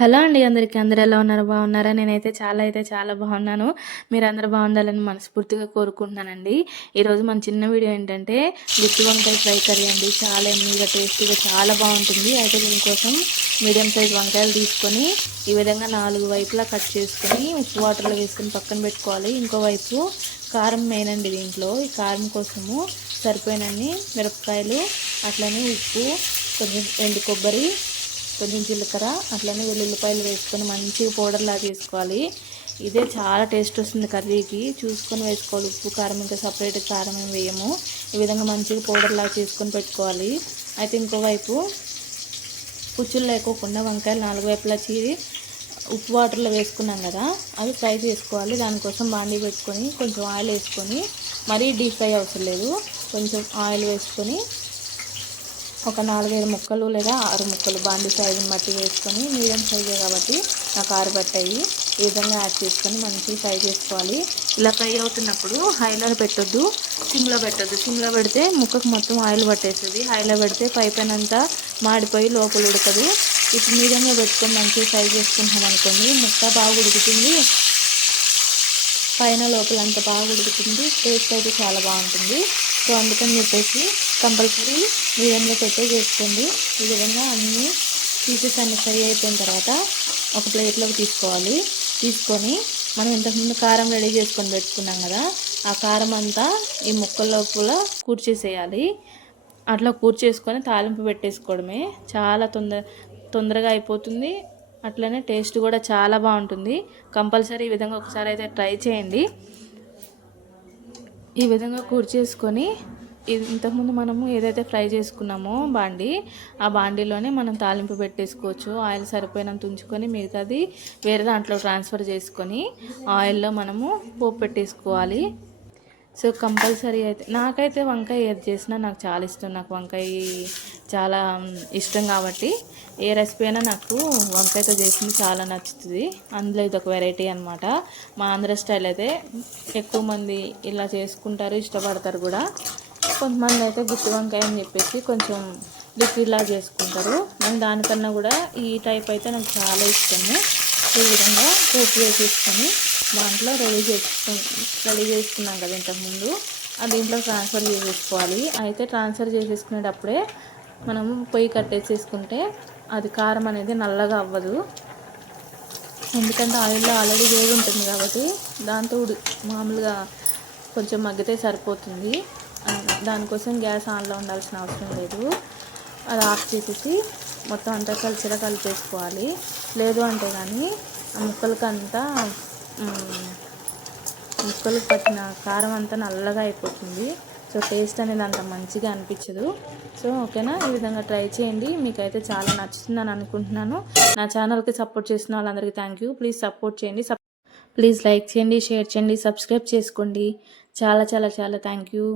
Hello అండి అందరికీ. అందరూ ఎలా ఉన్నారు? బాగున్నారా? నేనైతే చాలా బాగున్నాను. మీరందరూ బాగుండాలని మనస్ఫూర్తిగా కోరుకుంటున్నానండి. ఈరోజు మన చిన్న వీడియో ఏంటంటే గుత్తి వంకాయ ఫ్రై కర్రీ అండి. చాలా ఎమ్మీగా టేస్టీగా చాలా బాగుంటుంది. అయితే దీనికోసం మీడియం సైజ్ వంకాయలు తీసుకొని ఈ విధంగా 4 వైపులా కట్ చేసుకొని ఉప్పు వాటర్లో వేసుకొని పక్కన పెట్టుకోవాలి. ఇంకోవైపు కారం మెయిన్ అండి దీంట్లో. ఈ కారం కోసము సరిపోయినన్ని మిరపకాయలు, అట్లనే ఉప్పు, కొంచెం ఎండు కొబ్బరి, కొంచెం జీలకర్ర, అట్లనే వెల్లుల్లిపాయలు వేసుకొని మంచిగా పౌడర్లా చేసుకోవాలి. ఇదే చాలా టేస్ట్ వస్తుంది కర్రీకి. చూసుకొని వేసుకోవాలి. ఉప్పు కారం ఇంకా సపరేట్ కారం ఏమి వేయము. ఈ విధంగా మంచిగా పౌడర్లా చేసుకొని పెట్టుకోవాలి. అయితే ఇంకోవైపు పుచ్చులు లేకోకుండా వంకాయలు 4 వైపులా చీరి ఉప్పు వాటర్లో వేసుకున్నాం కదా, అవి ఫ్రై చేసుకోవాలి. దానికోసం బాండీ పెట్టుకొని కొంచెం ఆయిల్ వేసుకొని, మరీ డీప్ ఫ్రై అవసరం లేదు, కొంచెం ఆయిల్ వేసుకొని ఒక 4-5 ముక్కలు లేదా 6 ముక్కలు బాండీ సైజుని బట్టి వేసుకొని, మీడియం సైజే కాబట్టి నాకు 6 పట్టాయి. ఈ విధంగా యాడ్ చేసుకొని మంచిగా ఫ్రై చేసుకోవాలి. ఇలా ఫ్రై అవుతున్నప్పుడు హైలో పెట్టొద్దు, సిమ్లో పెట్టొద్దు. సిమ్లో పెడితే ముక్కకు మొత్తం ఆయిల్ పట్టేస్తుంది. హైలో పెడితే పైపైనంతా మాడిపోయి లోపల ఉడకదు. ఇప్పుడు మీడియంలో పెట్టుకొని మంచిగా ఫ్రై చేసుకుంటాం అనుకోండి, ముక్క బాగా ఉడుకుతుంది, పైన లోపల అంతా బాగా ఉడుకుతుంది. టేస్ట్ అయితే చాలా బాగుంటుంది. సో అందుకని చెప్పేసి కంపల్సరీ మీడియంలో పెట్టే చేసుకోండి. ఈ విధంగా అన్ని పీసెస్ అన్ని ఫ్రై అయిపోయిన తర్వాత ఒక ప్లేట్లోకి తీసుకోవాలి. తీసుకొని మనం ఇంతకుముందు కారం రెడీ చేసుకొని పెట్టుకున్నాం కదా, ఆ కారం అంతా ఈ ముక్కల లోపల కూర్చేసేయాలి. అట్లా కూర్చేసుకొని తాలింపు పెట్టేసుకోవడమే. చాలా తొందరగా అయిపోతుంది. అట్లనే టేస్ట్ కూడా చాలా బాగుంటుంది. కంపల్సరీ ఈ విధంగా ఒకసారి అయితే ట్రై చేయండి. ఈ విధంగా కూర్చేసుకొని ఇంతకుముందు మనము ఏదైతే ఫ్రై చేసుకున్నామో ఆ బాండీలోనే మనం తాలింపు పెట్టేసుకోవచ్చు. ఆయిల్ సరిపోయినంత ఉంచుకొని మిగతాది వేరే దాంట్లో ట్రాన్స్ఫర్ చేసుకొని ఆయిల్లో మనము పోపు పెట్టేసుకోవాలి. సో కంపల్సరీ అయితే నాకైతే వంకాయ ఏది చేసినా నాకు చాలా ఇష్టం. నాకు వంకాయ చాలా ఇష్టం కాబట్టి ఏ రెసిపీ అయినా నాకు వంకాయతో చేసింది చాలా నచ్చుతుంది. అందులో ఇది ఒక వెరైటీ అనమాట. మా ఆంధ్ర స్టైల్ అయితే ఎక్కువ మంది ఇలా చేసుకుంటారు, ఇష్టపడతారు కూడా. కొంతమంది అయితే గుత్తి వంకాయ అని చెప్పేసి కొంచెం లిక్విడ్లా చేసుకుంటారు. నాకు దానికన్నా కూడా ఈ టైప్ అయితే నాకు చాలా ఇష్టము. ఈ విధంగా పోపు వేసేసుకొని దాంట్లో రెడీ చేసుకున్నాం కదా ఇంతకుముందు, అది దీంట్లో ట్రాన్స్ఫర్ చేసేసుకోవాలి. అయితే ట్రాన్స్ఫర్ చేసేసుకునేటప్పుడే మనము పొయ్యి కట్టేసేసుకుంటే అది కారం అనేది నల్లగా అవ్వదు. ఎందుకంటే ఆయిల్లో ఆల్రెడీ వేడి ఉంటుంది కాబట్టి దాంతో మామూలుగా కొంచెం మగ్గితే సరిపోతుంది. దానికోసం గ్యాస్ ఆన్లో ఉండాల్సిన అవసరం లేదు. అది ఆఫ్ చేసేసి మొత్తం అంతా కలిసిలా కలిపేసుకోవాలి. లేదు అంటే కానీ ఆ ముక్కలకు పట్టిన కారం అంతా నల్లగా అయిపోతుంది. సో టేస్ట్ అనేది అంత మంచిగా అనిపించదు. సో ఓకేనా, ఈ విధంగా ట్రై చేయండి. మీకైతే చాలా నచ్చుతుందని అనుకుంటున్నాను. నా ఛానల్కి సపోర్ట్ చేసిన వాళ్ళందరికీ థ్యాంక్ యూ. ప్లీజ్ సపోర్ట్ చేయండి. ప్లీజ్ లైక్ చేయండి, షేర్ చేయండి, సబ్స్క్రైబ్ చేసుకోండి. చాలా థ్యాంక్ యూ.